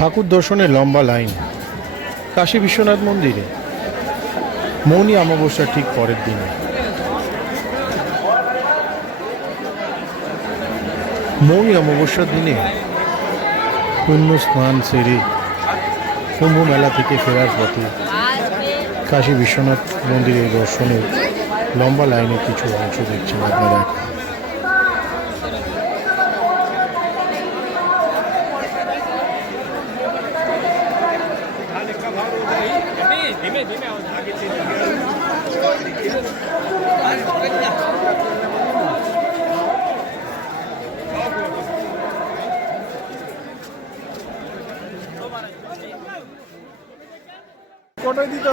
ঠাকুর দর্শনে লম্বা লাইন। কাশী বিশ্বনাথ মন্দিরে। মৌনী অমাবস্যার ঠিক পরের দিনে। মৌনী অমাবস্যার দিনে পুণ্য স্নান সেরে কুম্ভ মেলা থেকে ফেরার পথে কাশী বিশ্বনাথ মন্দিরের দর্শনের লম্বা লাইনের কিছু অংশ দেখছেন আপনারা। ધીમે ધીમે કોટો દીધો